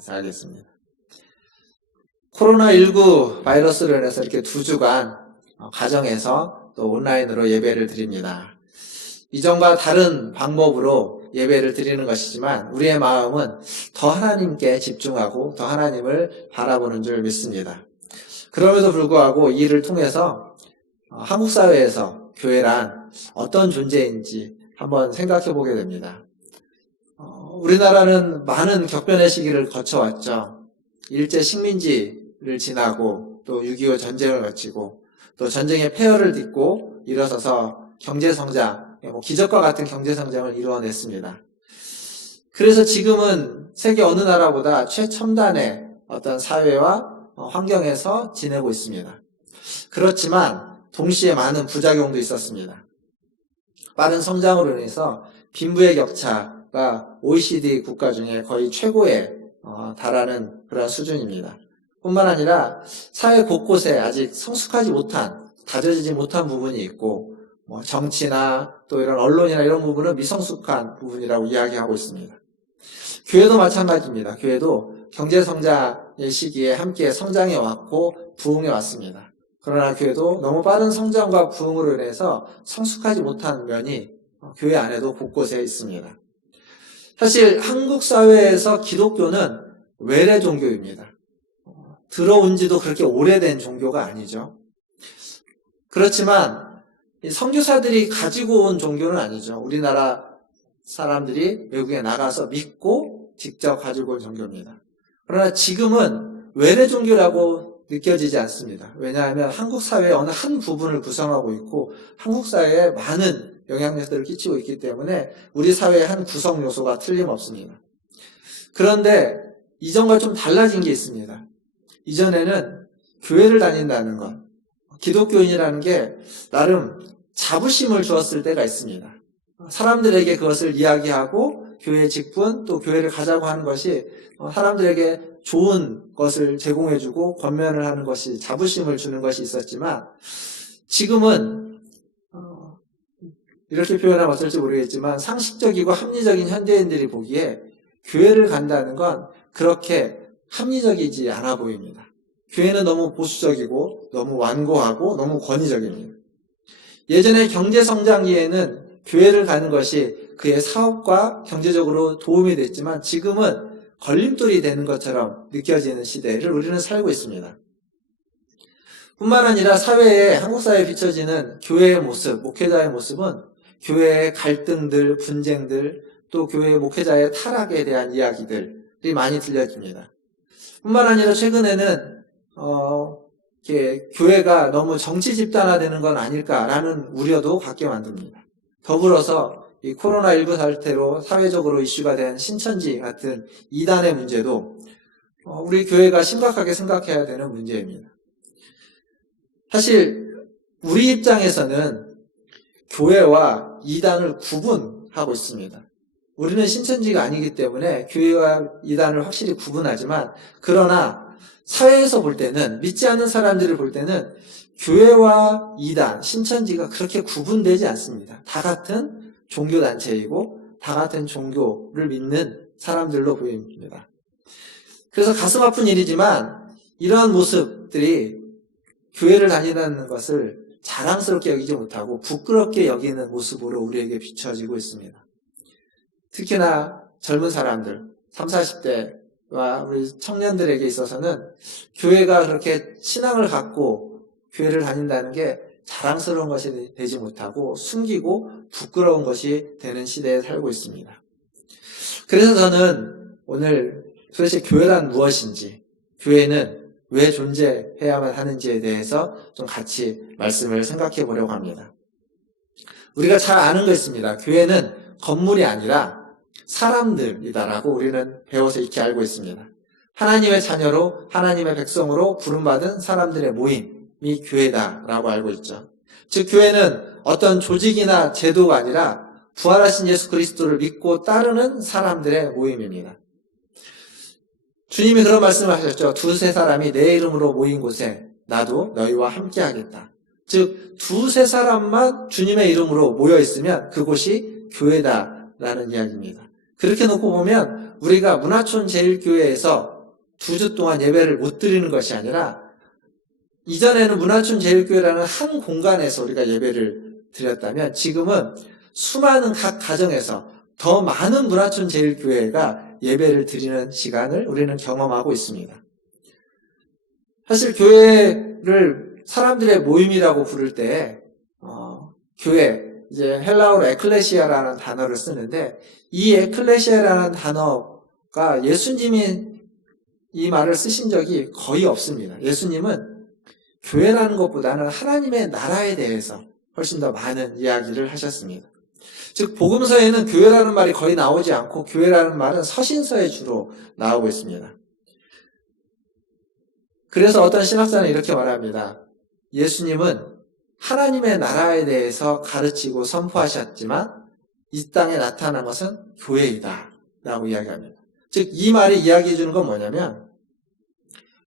인사하겠습니다. 코로나19 바이러스로 인해서 이렇게 2주간 가정에서 또 온라인으로 예배를 드립니다. 이전과 다른 방법으로 예배를 드리는 것이지만 우리의 마음은 더 하나님께 집중하고 더 하나님을 바라보는 줄 믿습니다. 그럼에도 불구하고 이 일을 통해서 한국 사회에서 교회란 어떤 존재인지 한번 생각해 보게 됩니다. 우리나라는 많은 격변의 시기를 거쳐왔죠. 일제 식민지를 지나고 또 6.25 전쟁을 거치고 또 전쟁의 폐허를 딛고 일어서서 경제성장, 기적과 같은 경제성장을 이루어냈습니다. 그래서 지금은 세계 어느 나라보다 최첨단의 어떤 사회와 환경에서 지내고 있습니다. 그렇지만 동시에 많은 부작용도 있었습니다. 빠른 성장으로 인해서 빈부의 격차가 OECD 국가 중에 거의 최고에 달하는 그런 수준입니다. 뿐만 아니라 사회 곳곳에 아직 성숙하지 못한, 다져지지 못한 부분이 있고 정치나 또 이런 언론이나 이런 부분은 미성숙한 부분이라고 이야기하고 있습니다. 교회도 마찬가지입니다. 교회도 경제성장의 시기에 함께 성장해 왔고 부흥해 왔습니다. 그러나 교회도 너무 빠른 성장과 부흥으로 인해서 성숙하지 못한 면이 교회 안에도 곳곳에 있습니다. 사실 한국 사회에서 기독교는 외래 종교입니다. 들어온 지도 그렇게 오래된 종교가 아니죠. 그렇지만 선교사들이 가지고 온 종교는 아니죠. 우리나라 사람들이 외국에 나가서 믿고 직접 가지고 온 종교입니다. 그러나 지금은 외래 종교라고 느껴지지 않습니다. 왜냐하면 한국 사회의 어느 한 부분을 구성하고 있고 한국 사회에 많은 영향력들을 끼치고 있기 때문에 우리 사회의 한 구성 요소가 틀림없습니다. 그런데 이전과 좀 달라진 게 있습니다. 이전에는 교회를 다닌다는 것, 기독교인이라는 게 나름 자부심을 주었을 때가 있습니다. 사람들에게 그것을 이야기하고 교회 직분 또 교회를 가자고 하는 것이 사람들에게 좋은 것을 제공해주고 권면을 하는 것이 자부심을 주는 것이 있었지만 지금은 이렇게 표현하면 어떨지 모르겠지만 상식적이고 합리적인 현대인들이 보기에 교회를 간다는 건 그렇게 합리적이지 않아 보입니다. 교회는 너무 보수적이고 너무 완고하고 너무 권위적입니다. 예전에 경제성장기에는 교회를 가는 것이 그의 사업과 경제적으로 도움이 됐지만 지금은 걸림돌이 되는 것처럼 느껴지는 시대를 우리는 살고 있습니다. 뿐만 아니라 사회에, 한국 사회에 비춰지는 교회의 모습, 목회자의 모습은 교회의 갈등들, 분쟁들, 또 교회의 목회자의 타락에 대한 이야기들이 많이 들려집니다. 뿐만 아니라 최근에는 교회가 너무 정치 집단화되는 건 아닐까라는 우려도 갖게 만듭니다. 더불어서 이 코로나19 사태로 사회적으로 이슈가 된 신천지 같은 이단의 문제도 우리 교회가 심각하게 생각해야 되는 문제입니다. 사실 우리 입장에서는 교회와 이단을 구분하고 있습니다. 우리는 신천지가 아니기 때문에 교회와 이단을 확실히 구분하지만 그러나 사회에서 볼 때는 믿지 않는 사람들을 볼 때는 교회와 이단, 신천지가 그렇게 구분되지 않습니다. 다 같은 종교단체이고 다 같은 종교를 믿는 사람들로 보입니다. 그래서 가슴 아픈 일이지만 이러한 모습들이 교회를 다니는 것을 자랑스럽게 여기지 못하고 부끄럽게 여기는 모습으로 우리에게 비춰지고 있습니다. 특히나 젊은 사람들, 30, 40대와 우리 청년들에게 있어서는 교회가 그렇게 신앙을 갖고 교회를 다닌다는 게 자랑스러운 것이 되지 못하고 숨기고 부끄러운 것이 되는 시대에 살고 있습니다. 그래서 저는 오늘 도대체 교회란 무엇인지, 교회는 왜 존재해야만 하는지에 대해서 좀 같이 말씀을 생각해 보려고 합니다. 우리가 잘 아는 거 있습니다. 교회는 건물이 아니라 사람들이다라고 우리는 배워서 익히 알고 있습니다. 하나님의 자녀로 하나님의 백성으로 부름받은 사람들의 모임이 교회다라고 알고 있죠. 즉 교회는 어떤 조직이나 제도가 아니라 부활하신 예수 그리스도를 믿고 따르는 사람들의 모임입니다. 주님이 그런 말씀을 하셨죠. 2-3사람이 내 이름으로 모인 곳에 나도 너희와 함께 하겠다. 즉 2-3사람만 주님의 이름으로 모여 있으면 그곳이 교회다라는 이야기입니다. 그렇게 놓고 보면 우리가 문화촌 제일교회에서 2주 동안 예배를 못 드리는 것이 아니라 이전에는 문화촌 제일교회라는 한 공간에서 우리가 예배를 드렸다면 지금은 수많은 각 가정에서 더 많은 문화촌 제일교회가 예배를 드리는 시간을 우리는 경험하고 있습니다. 사실 교회를 사람들의 모임이라고 부를 때 교회, 이제 헬라어로 에클레시아라는 단어를 쓰는데 이 에클레시아라는 단어가 예수님이 이 말을 쓰신 적이 거의 없습니다. 예수님은 교회라는 것보다는 하나님의 나라에 대해서 훨씬 더 많은 이야기를 하셨습니다. 즉 복음서에는 교회라는 말이 거의 나오지 않고 교회라는 말은 서신서에 주로 나오고 있습니다. 그래서 어떤 신학자는 이렇게 말합니다. 예수님은 하나님의 나라에 대해서 가르치고 선포하셨지만 이 땅에 나타난 것은 교회이다 라고 이야기합니다. 즉 이 말이 이야기해 주는 건 뭐냐면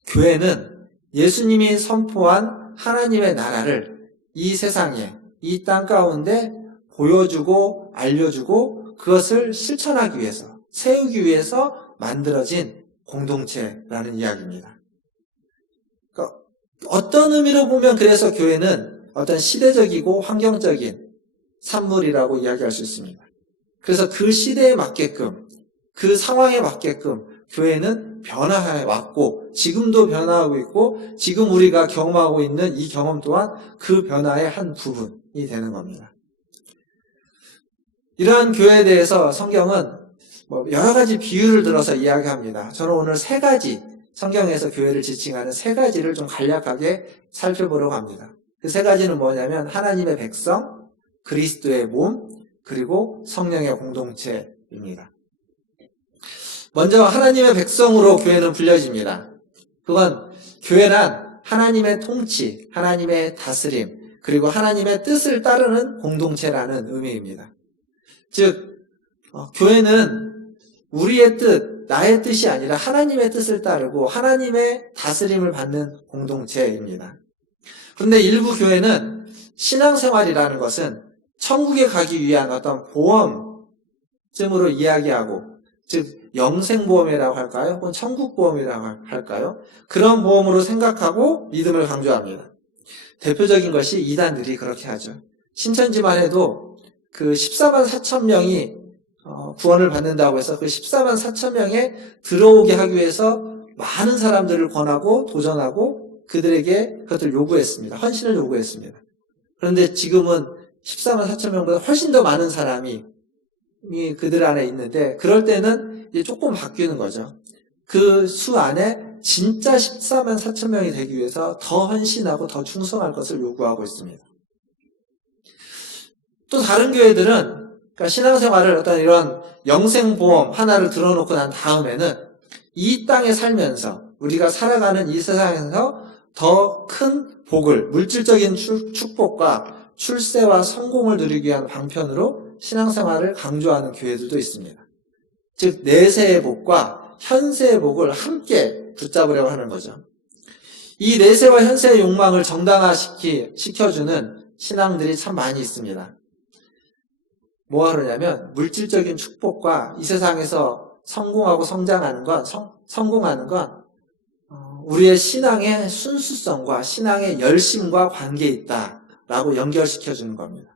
교회는 예수님이 선포한 하나님의 나라를 이 세상에, 이 땅 가운데 보여주고 알려주고 그것을 실천하기 위해서, 세우기 위해서 만들어진 공동체라는 이야기입니다. 그러니까 어떤 의미로 보면 그래서 교회는 어떤 시대적이고 환경적인 산물이라고 이야기할 수 있습니다. 그래서 그 시대에 맞게끔, 그 상황에 맞게끔 교회는 변화해 왔고 지금도 변화하고 있고 지금 우리가 경험하고 있는 이 경험 또한 그 변화의 한 부분이 되는 겁니다. 이러한 교회에 대해서 성경은 여러 가지 비유를 들어서 이야기합니다. 저는 오늘 3가지 성경에서 교회를 지칭하는 3가지를 좀 간략하게 살펴보려고 합니다. 그 3가지는 뭐냐면 하나님의 백성, 그리스도의 몸, 그리고 성령의 공동체입니다. 먼저 하나님의 백성으로 교회는 불려집니다. 그건 교회란 하나님의 통치, 하나님의 다스림, 그리고 하나님의 뜻을 따르는 공동체라는 의미입니다. 즉 교회는 우리의 뜻, 나의 뜻이 아니라 하나님의 뜻을 따르고 하나님의 다스림을 받는 공동체입니다. 그런데 일부 교회는 신앙생활이라는 것은 천국에 가기 위한 어떤 보험증으로 이야기하고, 즉 영생보험이라고 할까요? 혹은 천국보험이라고 할까요? 그런 보험으로 생각하고 믿음을 강조합니다. 대표적인 것이 이단들이 그렇게 하죠. 신천지만 해도 그 14만 4천 명이 구원을 받는다고 해서 그 14만 4천 명에 들어오게 하기 위해서 많은 사람들을 권하고 도전하고 그들에게 그것을 요구했습니다. 헌신을 요구했습니다. 그런데 지금은 14만 4천 명보다 훨씬 더 많은 사람이 그들 안에 있는데 그럴 때는 이제 조금 바뀌는 거죠. 그 수 안에 진짜 14만 4천 명이 되기 위해서 더 헌신하고 더 충성할 것을 요구하고 있습니다. 또 다른 교회들은 그러니까 신앙생활을 어떤 이런 영생보험 하나를 들어놓고 난 다음에는 이 땅에 살면서 우리가 살아가는 이 세상에서 더 큰 복을, 물질적인 축복과 출세와 성공을 누리기 위한 방편으로 신앙생활을 강조하는 교회들도 있습니다. 즉 내세의 복과 현세의 복을 함께 붙잡으려고 하는 거죠. 이 내세와 현세의 욕망을 정당화시켜주는 신앙들이 참 많이 있습니다. 뭐 하느냐면 물질적인 축복과 이 세상에서 성공하고 성장하는 건, 성공하는 건 우리의 신앙의 순수성과 신앙의 열심과 관계에 있다라고 연결시켜주는 겁니다.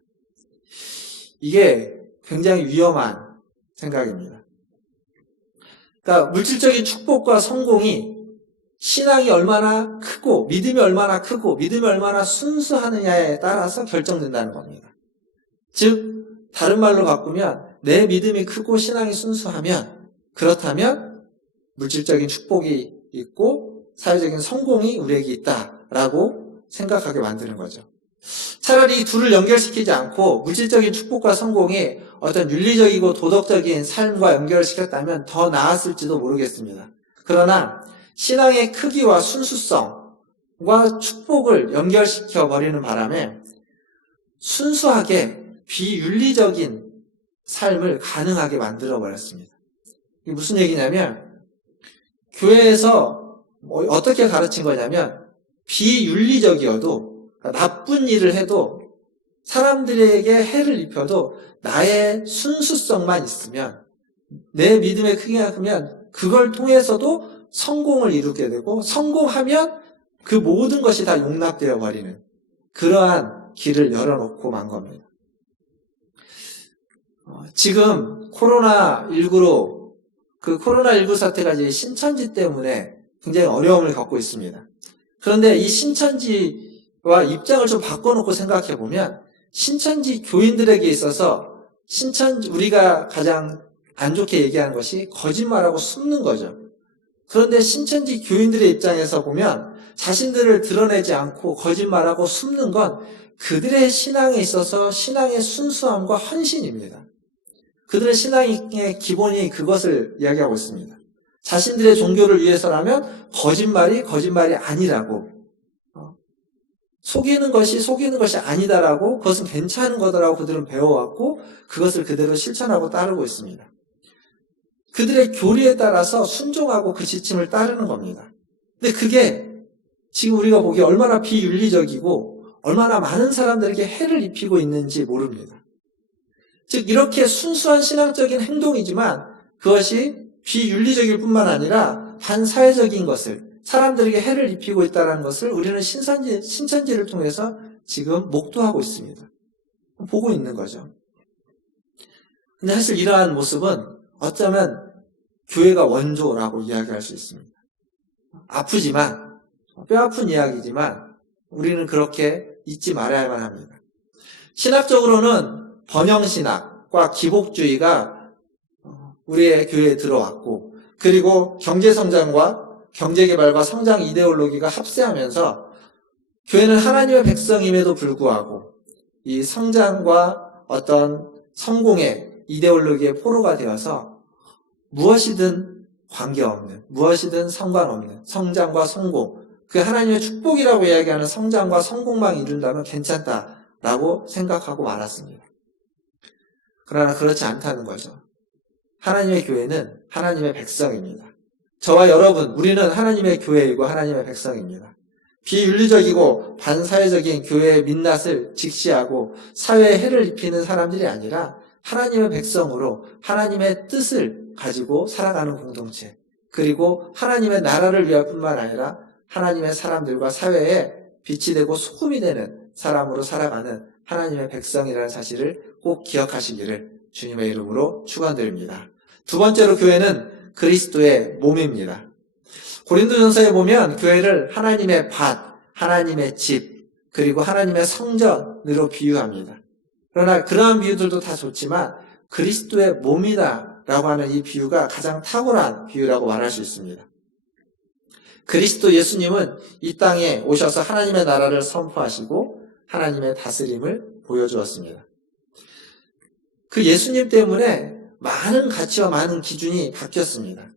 이게 굉장히 위험한 생각입니다. 그러니까 물질적인 축복과 성공이 신앙이 얼마나 크고 믿음이 얼마나 크고 믿음이 얼마나 순수하느냐에 따라서 결정된다는 겁니다. 즉 다른 말로 바꾸면 내 믿음이 크고 신앙이 순수하면 그렇다면 물질적인 축복이 있고 사회적인 성공이 우리에게 있다라고 생각하게 만드는 거죠. 차라리 이 둘을 연결시키지 않고 물질적인 축복과 성공이 어떤 윤리적이고 도덕적인 삶과 연결시켰다면 더 나았을지도 모르겠습니다. 그러나 신앙의 크기와 순수성과 축복을 연결시켜 버리는 바람에 순수하게 비윤리적인 삶을 가능하게 만들어 버렸습니다. 이게 무슨 얘기냐면 교회에서 어떻게 가르친 거냐면 비윤리적이어도 나쁜 일을 해도 사람들에게 해를 입혀도 나의 순수성만 있으면 내 믿음의 크기가 크면 그걸 통해서도 성공을 이루게 되고 성공하면 그 모든 것이 다 용납되어 버리는 그러한 길을 열어놓고 만 겁니다. 지금 코로나19로 그 코로나19 사태가 이제 신천지 때문에 굉장히 어려움을 겪고 있습니다. 그런데 이 신천지와 입장을 좀 바꿔놓고 생각해 보면 신천지 교인들에게 있어서 우리가 가장 안 좋게 얘기하는 것이 거짓말하고 숨는 거죠. 그런데 신천지 교인들의 입장에서 보면 자신들을 드러내지 않고 거짓말하고 숨는 건 그들의 신앙에 있어서 신앙의 순수함과 헌신입니다. 그들의 신앙의 기본이 그것을 이야기하고 있습니다. 자신들의 종교를 위해서라면 거짓말이 아니라고, 속이는 것이 아니다라고, 그것은 괜찮은 거다라고 그들은 배워왔고 그것을 그대로 실천하고 따르고 있습니다. 그들의 교리에 따라서 순종하고 그 지침을 따르는 겁니다. 근데 그게 지금 우리가 보기에 얼마나 비윤리적이고 얼마나 많은 사람들에게 해를 입히고 있는지 모릅니다. 즉 이렇게 순수한 신앙적인 행동이지만 그것이 비윤리적일 뿐만 아니라 반사회적인 것을 사람들에게 해를 입히고 있다는 것을 우리는 신천지를 통해서 지금 목도하고 있습니다. 보고 있는 거죠. 근데 사실 이러한 모습은 어쩌면 교회가 원조라고 이야기할 수 있습니다. 아프지만, 뼈아픈 이야기지만 우리는 그렇게 잊지 말아야만 합니다. 신학적으로는 번영신학과 기복주의가 우리의 교회에 들어왔고, 그리고 경제성장과 경제개발과 성장 이데올로기가 합세하면서 교회는 하나님의 백성임에도 불구하고 이 성장과 어떤 성공의 이데올로기의 포로가 되어서 무엇이든 관계없는, 무엇이든 상관없는 성장과 성공, 그 하나님의 축복이라고 이야기하는 성장과 성공만 이룬다면 괜찮다라고 생각하고 말았습니다. 그러나 그렇지 않다는 거죠. 하나님의 교회는 하나님의 백성입니다. 저와 여러분, 우리는 하나님의 교회이고 하나님의 백성입니다. 비윤리적이고 반사회적인 교회의 민낯을 직시하고 사회에 해를 입히는 사람들이 아니라 하나님의 백성으로 하나님의 뜻을 가지고 살아가는 공동체, 그리고 하나님의 나라를 위할 뿐만 아니라 하나님의 사람들과 사회에 빛이 되고 소금이 되는 사람으로 살아가는 하나님의 백성이라는 사실을 꼭 기억하시기를 주님의 이름으로 축원드립니다. 두 번째로 교회는 그리스도의 몸입니다. 고린도전서에 보면 교회를 하나님의 밭, 하나님의 집, 그리고 하나님의 성전으로 비유합니다. 그러나 그러한 비유들도 다 좋지만 그리스도의 몸이다라고 하는 이 비유가 가장 탁월한 비유라고 말할 수 있습니다. 그리스도 예수님은 이 땅에 오셔서 하나님의 나라를 선포하시고 하나님의 다스림을 보여주었습니다. 그 예수님 때문에 많은 가치와 많은 기준이 바뀌었습니다.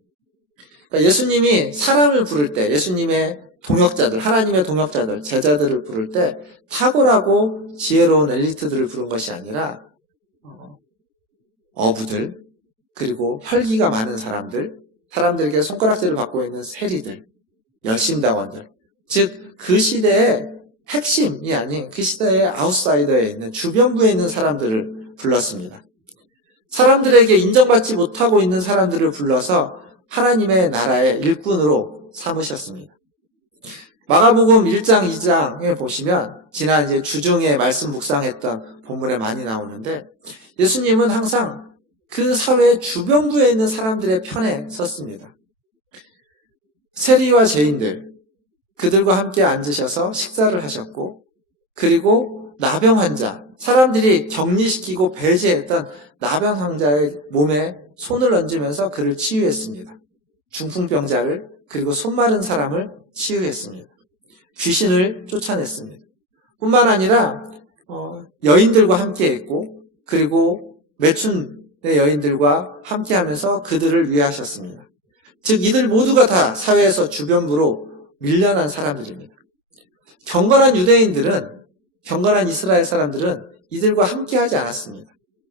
그러니까 예수님이 사람을 부를 때, 예수님의 동역자들, 하나님의 동역자들, 제자들을 부를 때 탁월하고 지혜로운 엘리트들을 부른 것이 아니라 어부들, 그리고 혈기가 많은 사람들에게 손가락질을 받고 있는 세리들, 열심당원들, 즉 그 시대의 핵심이 아닌 그 시대의 아웃사이더에 있는 주변부에 있는 사람들을 불렀습니다. 사람들에게 인정받지 못하고 있는 사람들을 불러서 하나님의 나라의 일꾼으로 삼으셨습니다. 마가복음 1장, 2장에 보시면 지난 이제 주중에 말씀 묵상했던 본문에 많이 나오는데 예수님은 항상 그 사회의 주변부에 있는 사람들의 편에 섰습니다. 세리와 죄인들, 그들과 함께 앉으셔서 식사를 하셨고, 그리고 나병 환자, 사람들이 격리시키고 배제했던 나병 환자의 몸에 손을 얹으면서 그를 치유했습니다. 중풍병자를, 그리고 손 마른 사람을 치유했습니다. 귀신을 쫓아냈습니다. 뿐만 아니라 여인들과 함께 했고, 그리고 매춘의 여인들과 함께 하면서 그들을 위하셨습니다. 즉 이들 모두가 다 사회에서 주변부로 밀려난 사람들입니다. 경건한 유대인들은, 경건한 이스라엘 사람들은 이들과 함께 하지 않았습니다.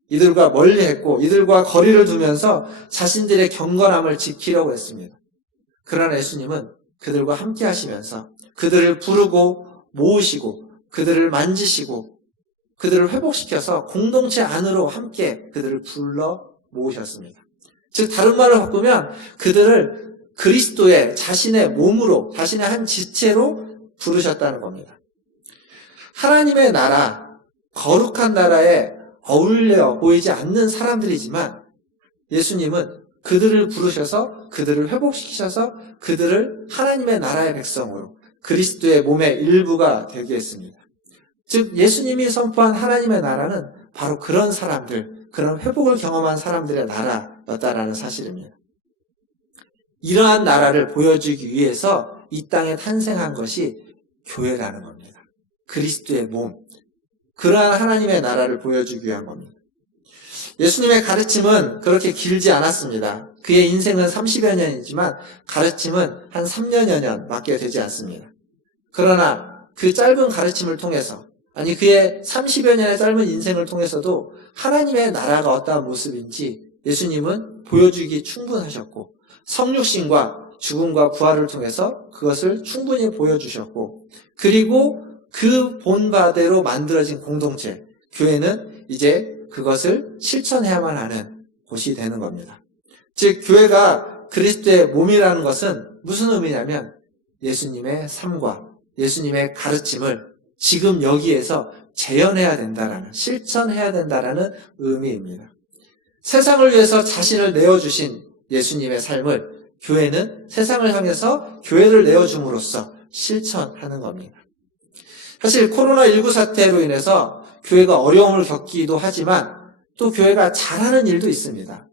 이들과 멀리 했고 이들과 거리를 두면서 자신들의 경건함을 지키려고 했습니다. 그러나 예수님은 그들과 함께 하시면서 그들을 부르고 모으시고 그들을 만지시고 그들을 회복시켜서 공동체 안으로 함께 그들을 불러 모으셨습니다. 즉 다른 말을 바꾸면 그들을 그리스도의 자신의 몸으로, 자신의 한 지체로 부르셨다는 겁니다. 하나님의 나라, 거룩한 나라에 어울려 보이지 않는 사람들이지만 예수님은 그들을 부르셔서 그들을 회복시키셔서 그들을 하나님의 나라의 백성으로 그리스도의 몸의 일부가 되게 했습니다. 즉 예수님이 선포한 하나님의 나라는 바로 그런 사람들, 그런 회복을 경험한 사람들의 나라였다라는 사실입니다. 이러한 나라를 보여주기 위해서 이 땅에 탄생한 것이 교회라는 겁니다. 그리스도의 몸, 그러한 하나님의 나라를 보여주기 위한 겁니다. 예수님의 가르침은 그렇게 길지 않았습니다. 그의 인생은 30여 년이지만 가르침은 한 3년여 년밖에 되지 않습니다. 그러나 그 짧은 가르침을 통해서, 아니 그의 30여 년의 짧은 인생을 통해서도 하나님의 나라가 어떠한 모습인지 예수님은 보여주기 충분하셨고 성육신과 죽음과 부활을 통해서 그것을 충분히 보여주셨고, 그리고 그 본바대로 만들어진 공동체, 교회는 이제 그것을 실천해야만 하는 곳이 되는 겁니다. 즉 교회가 그리스도의 몸이라는 것은 무슨 의미냐면 예수님의 삶과 예수님의 가르침을 지금 여기에서 재현해야 된다라는, 실천해야 된다라는 의미입니다. 세상을 위해서 자신을 내어주신 예수님의 삶을 교회는 세상을 향해서 교회를 내어줌으로써 실천하는 겁니다. 사실 코로나19 사태로 인해서 교회가 어려움을 겪기도 하지만 또 교회가 잘하는 일도 있습니다.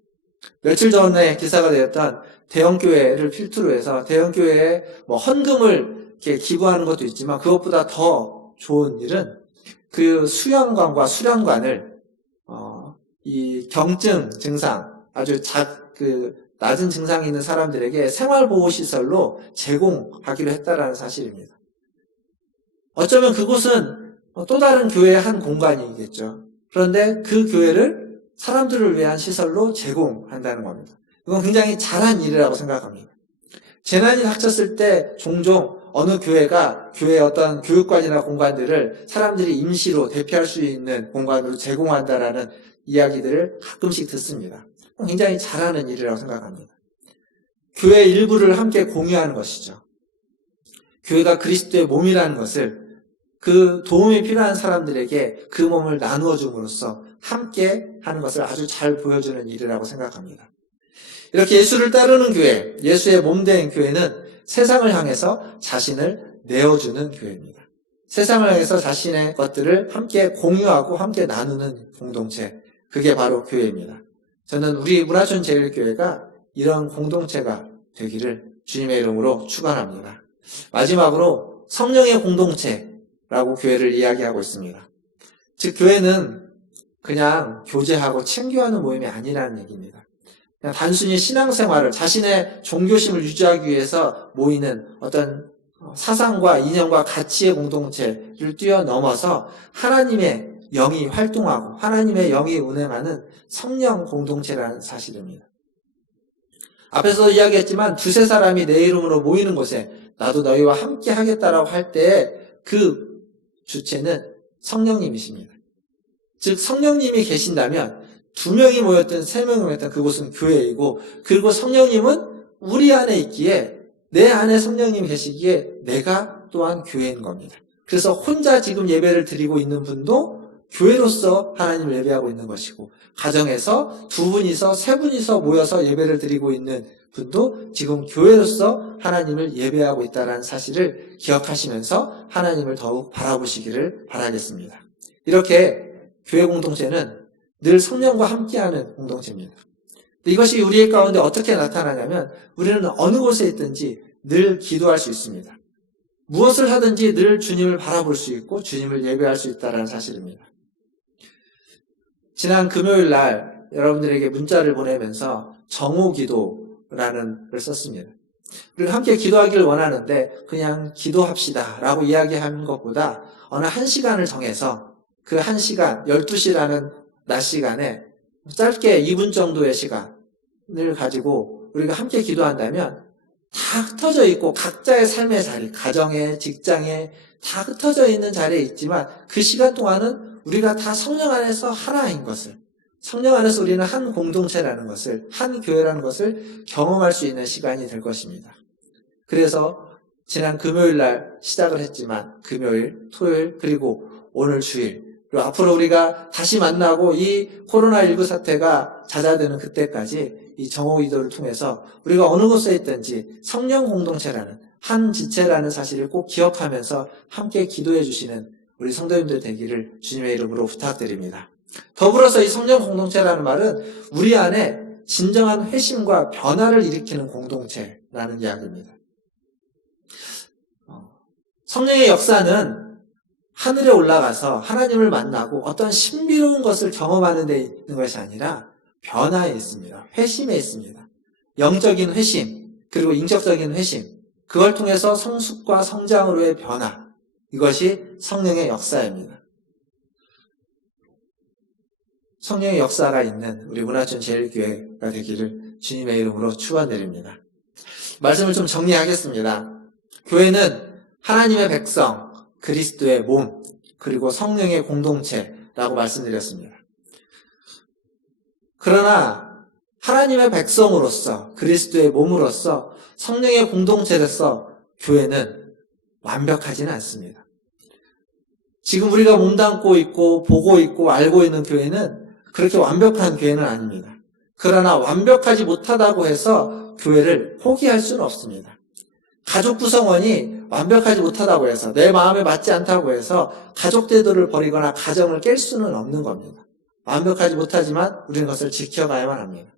며칠 전에 기사가 되었던 대형교회를 필두로 해서 대형교회에 헌금을 이렇게 기부하는 것도 있지만 그것보다 더 좋은 일은 그 수영관과 수련관을 이 경증 증상, 아주 낮은 증상이 있는 사람들에게 생활보호시설로 제공하기로 했다라는 사실입니다. 어쩌면 그곳은 또 다른 교회의 한 공간이겠죠. 그런데 그 교회를 사람들을 위한 시설로 제공한다는 겁니다. 이건 굉장히 잘한 일이라고 생각합니다. 재난이 닥쳤을 때 종종 어느 교회가 교회의 어떤 교육관이나 공간들을 사람들이 임시로 대피할 수 있는 공간으로 제공한다라는 이야기들을 가끔씩 듣습니다. 굉장히 잘하는 일이라고 생각합니다. 교회 일부를 함께 공유하는 것이죠. 교회가 그리스도의 몸이라는 것을 그 도움이 필요한 사람들에게 그 몸을 나누어 줌으로써 함께 하는 것을 아주 잘 보여주는 일이라고 생각합니다. 이렇게 예수를 따르는 교회, 예수의 몸된 교회는 세상을 향해서 자신을 내어주는 교회입니다. 세상을 향해서 자신의 것들을 함께 공유하고 함께 나누는 공동체, 그게 바로 교회입니다. 저는 우리 문화촌 제일교회가 이런 공동체가 되기를 주님의 이름으로 축원합니다. 마지막으로 성령의 공동체라고 교회를 이야기하고 있습니다. 즉 교회는 그냥 교제하고 친교하는 모임이 아니라는 얘기입니다. 그냥 단순히 신앙생활을, 자신의 종교심을 유지하기 위해서 모이는 어떤 사상과 이념과 가치의 공동체를 뛰어넘어서 하나님의 영이 활동하고 하나님의 영이 운행하는 성령 공동체라는 사실입니다. 앞에서 이야기했지만 두세 사람이 내 이름으로 모이는 곳에 나도 너희와 함께 하겠다라고 할 때 그 주체는 성령님이십니다. 즉 성령님이 계신다면 2명이 모였든 3명이 모였든 그곳은 교회이고, 그리고 성령님은 우리 안에 있기에, 내 안에 성령님이 계시기에 내가 또한 교회인 겁니다. 그래서 혼자 지금 예배를 드리고 있는 분도 교회로서 하나님을 예배하고 있는 것이고, 가정에서 2분이서 3분이서 모여서 예배를 드리고 있는 분도 지금 교회로서 하나님을 예배하고 있다는 사실을 기억하시면서 하나님을 더욱 바라보시기를 바라겠습니다. 이렇게 교회 공동체는 늘 성령과 함께하는 공동체입니다. 이것이 우리 가운데 어떻게 나타나냐면 우리는 어느 곳에 있든지 늘 기도할 수 있습니다. 무엇을 하든지 늘 주님을 바라볼 수 있고 주님을 예배할 수 있다는 사실입니다. 지난 금요일 날 여러분들에게 문자를 보내면서 정오기도라는 걸 썼습니다. 우리가 함께 기도하기를 원하는데 그냥 기도합시다 라고 이야기하는 것보다 어느 한 시간을 정해서 그 한 시간, 12시라는 낮 시간에 짧게 2분 정도의 시간을 가지고 우리가 함께 기도한다면 다 흩어져 있고 각자의 삶의 자리, 가정에, 직장에 다 흩어져 있는 자리에 있지만 그 시간 동안은 우리가 다 성령 안에서 하나인 것을, 성령 안에서 우리는 한 공동체라는 것을, 한 교회라는 것을 경험할 수 있는 시간이 될 것입니다. 그래서 지난 금요일 날 시작을 했지만 금요일, 토요일, 그리고 오늘 주일, 그리고 앞으로 우리가 다시 만나고 이 코로나19 사태가 잦아드는 그때까지 이 정오 기도를 통해서 우리가 어느 곳에 있든지 성령 공동체라는 한 지체라는 사실을 꼭 기억하면서 함께 기도해 주시는 우리 성도님들 되기를 주님의 이름으로 부탁드립니다. 더불어서 이 성령 공동체라는 말은 우리 안에 진정한 회심과 변화를 일으키는 공동체라는 이야기입니다. 성령의 역사는 하늘에 올라가서 하나님을 만나고 어떤 신비로운 것을 경험하는 데 있는 것이 아니라 변화에 있습니다. 회심에 있습니다. 영적인 회심, 그리고 인격적인 회심, 그걸 통해서 성숙과 성장으로의 변화, 이것이 성령의 역사입니다. 성령의 역사가 있는 우리 문화촌 제일교회가 되기를 주님의 이름으로 축원드립니다. 말씀을 좀 정리하겠습니다. 교회는 하나님의 백성, 그리스도의 몸, 그리고 성령의 공동체라고 말씀드렸습니다. 그러나 하나님의 백성으로서, 그리스도의 몸으로서 성령의 공동체로서 교회는 완벽하지는 않습니다. 지금 우리가 몸담고 있고 보고 있고 알고 있는 교회는 그렇게 완벽한 교회는 아닙니다. 그러나 완벽하지 못하다고 해서 교회를 포기할 수는 없습니다. 가족 구성원이 완벽하지 못하다고 해서, 내 마음에 맞지 않다고 해서 가족 제도를 버리거나 가정을 깰 수는 없는 겁니다. 완벽하지 못하지만 우리는 그것을 지켜가야만 합니다.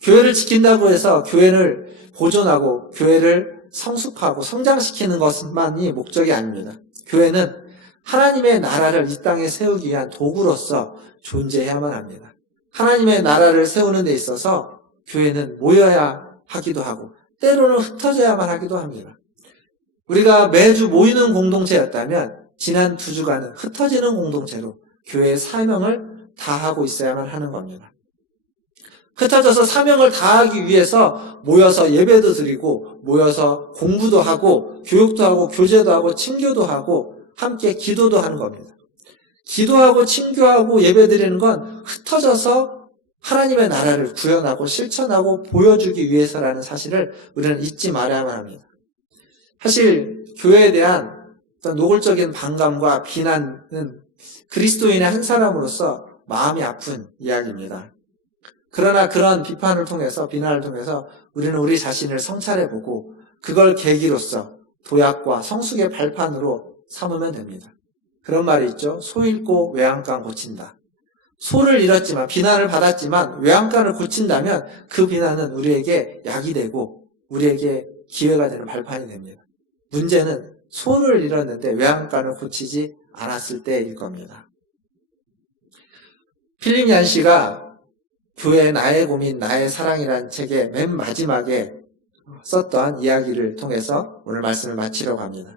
교회를 지킨다고 해서 교회를 보존하고 교회를 성숙하고 성장시키는 것만이 목적이 아닙니다. 교회는 하나님의 나라를 이 땅에 세우기 위한 도구로서 존재해야만 합니다. 하나님의 나라를 세우는 데 있어서 교회는 모여야 하기도 하고 때로는 흩어져야만 하기도 합니다. 우리가 매주 모이는 공동체였다면 지난 2주간은 흩어지는 공동체로 교회의 사명을 다하고 있어야만 하는 겁니다. 흩어져서 사명을 다하기 위해서 모여서 예배도 드리고 모여서 공부도 하고 교육도 하고 교제도 하고 친교도 하고 함께 기도도 하는 겁니다. 기도하고 친교하고 예배드리는 건 흩어져서 하나님의 나라를 구현하고 실천하고 보여주기 위해서라는 사실을 우리는 잊지 말아야만 합니다. 사실 교회에 대한 어떤 노골적인 반감과 비난은 그리스도인의 한 사람으로서 마음이 아픈 이야기입니다. 그러나 그런 비난을 통해서 우리는 우리 자신을 성찰해보고 그걸 계기로서 도약과 성숙의 발판으로 삼으면 됩니다. 그런 말이 있죠. 소 잃고 외양간 고친다. 소를 잃었지만, 비난을 받았지만 외양간을 고친다면 그 비난은 우리에게 약이 되고 우리에게 기회가 되는 발판이 됩니다. 문제는 소를 잃었는데 외양간을 고치지 않았을 때일 겁니다. 필립 얀시가 교회 나의 고민 나의 사랑이라는 책의 맨 마지막에 썼던 이야기를 통해서 오늘 말씀을 마치려고 합니다.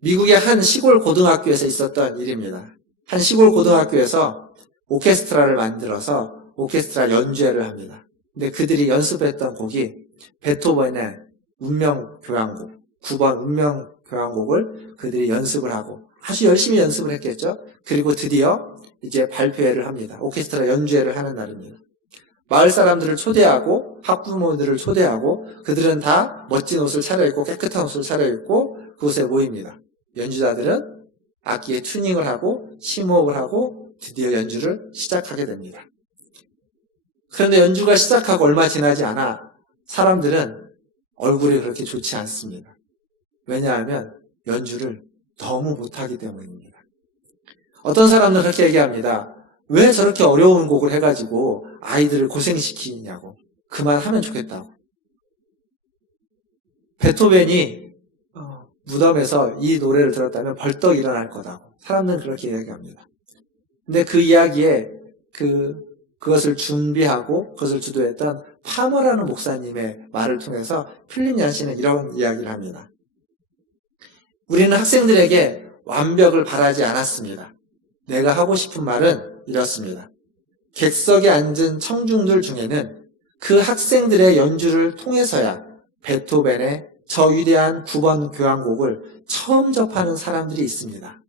미국의 한 시골 고등학교에서 있었던 일입니다. 한 시골 고등학교에서 오케스트라를 만들어서 오케스트라 연주회를 합니다. 근데 그들이 연습했던 곡이 베토벤의 운명교향곡, 9번 운명교향곡을 그들이 연습을 하고 아주 열심히 연습을 했겠죠. 그리고 드디어 이제 발표회를 합니다. 오케스트라 연주회를 하는 날입니다. 마을 사람들을 초대하고 학부모들을 초대하고 그들은 다 멋진 옷을 차려입고 깨끗한 옷을 차려입고 그곳에 모입니다. 연주자들은 악기에 튜닝을 하고 심호흡을 하고 드디어 연주를 시작하게 됩니다. 그런데 연주가 시작하고 얼마 지나지 않아 사람들은 얼굴이 그렇게 좋지 않습니다. 왜냐하면 연주를 너무 못하기 때문입니다. 어떤 사람들은 그렇게 얘기합니다. 왜 저렇게 어려운 곡을 해가지고 아이들을 고생시키냐고. 그만하면 좋겠다고. 베토벤이 무덤에서 이 노래를 들었다면 벌떡 일어날 거다고. 사람들은 그렇게 이야기합니다. 근데 그 이야기에 그것을 준비하고 그것을 주도했던 파머라는 목사님의 말을 통해서 필립 얀시는 이런 이야기를 합니다. 우리는 학생들에게 완벽을 바라지 않았습니다. 내가 하고 싶은 말은 이렇습니다. 객석에 앉은 청중들 중에는 그 학생들의 연주를 통해서야 베토벤의 저 위대한 9번 교향곡을 처음 접하는 사람들이 있습니다.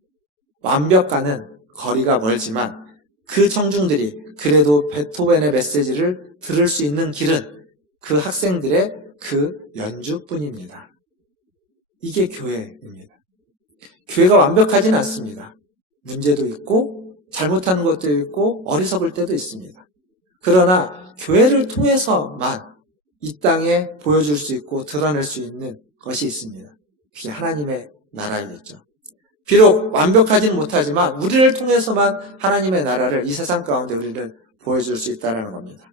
완벽과는 거리가 멀지만 그 청중들이 그래도 베토벤의 메시지를 들을 수 있는 길은 그 학생들의 그 연주뿐입니다. 이게 교회입니다. 교회가 완벽하진 않습니다. 문제도 있고 잘못하는 것도 있고 어리석을 때도 있습니다. 그러나 교회를 통해서만 이 땅에 보여줄 수 있고 드러낼 수 있는 것이 있습니다. 그게 하나님의 나라이겠죠. 비록 완벽하지는 못하지만 우리를 통해서만 하나님의 나라를 이 세상 가운데 우리는 보여줄 수 있다는 겁니다.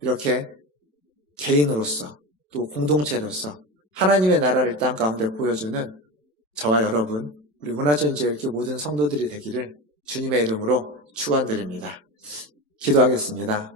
이렇게 개인으로서 또 공동체로서 하나님의 나라를 땅 가운데 보여주는 저와 여러분, 우리 문화전지일교 모든 성도들이 되기를 주님의 이름으로 축원드립니다. 기도하겠습니다.